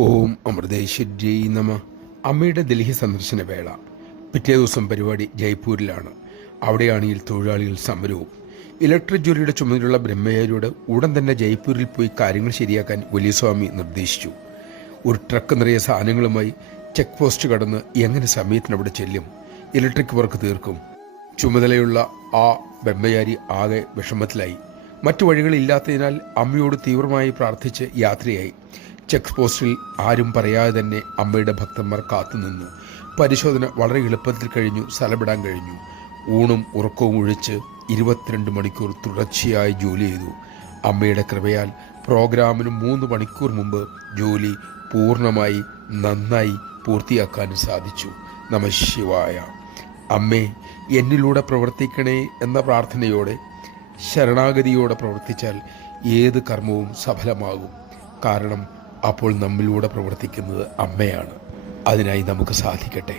ഓം അമൃതേശ്വരി നമ. അമ്മയുടെ ഡൽഹി സന്ദർശന വേള. പിറ്റേ ദിവസം പരിപാടി ജയ്പൂരിലാണ്. അവിടെയാണെങ്കിൽ തൊഴിലാളികൾ സമരവും. ഇലക്ട്രിക് ജോലിയുടെ ചുമതലയുള്ള ബ്രഹ്മചാരിയോട് ഉടൻ തന്നെ ജയ്പൂരിൽ പോയി കാര്യങ്ങൾ ശരിയാക്കാൻ വലിയ സ്വാമി നിർദ്ദേശിച്ചു. ഒരു ട്രക്ക് നിറയെ സാധനങ്ങളുമായി ചെക്ക് പോസ്റ്റ് കടന്ന് എങ്ങനെ സമയത്തിനവിടെ ചെല്ലും? ഇലക്ട്രിക് വർക്ക് തീർക്കും? ചുമതലയുള്ള ആ ബ്രഹ്മചാരി ആകെ വിഷമത്തിലായി. മറ്റു വഴികളില്ലാത്തതിനാൽ അമ്മയോട് തീവ്രമായി പ്രാർത്ഥിച്ച് യാത്രയായി. ചെക്ക് പോസ്റ്റിൽ ആരും പറയാതെ തന്നെ അമ്മയുടെ ഭക്തന്മാർ കാത്തുനിന്നു. പരിശോധന വളരെ എളുപ്പത്തിൽ കഴിഞ്ഞു. സ്ഥലമിടാൻ കഴിഞ്ഞു. ഊണും ഉറക്കവും ഒഴിച്ച് 22 മണിക്കൂർ തുടർച്ചയായി ജോലി ചെയ്തു. അമ്മയുടെ കൃപയാൽ പ്രോഗ്രാമിന് 3 മണിക്കൂർ മുമ്പ് ജോലി പൂർണ്ണമായി നന്നായി പൂർത്തിയാക്കാനും സാധിച്ചു. നമഃശിവായ. അമ്മേ, എന്നിലൂടെ പ്രവർത്തിക്കണേ എന്ന പ്രാർത്ഥനയോടെ ശരണാഗതിയോടെ പ്രവർത്തിച്ചാൽ ഏത് കർമ്മവും സഫലമാകും. കാരണം അപ്പോൾ നമ്മിലൂടെ പ്രവർത്തിക്കുന്നത് അമ്മയാണ്. അതിനായി നമുക്ക് സാധിക്കട്ടെ.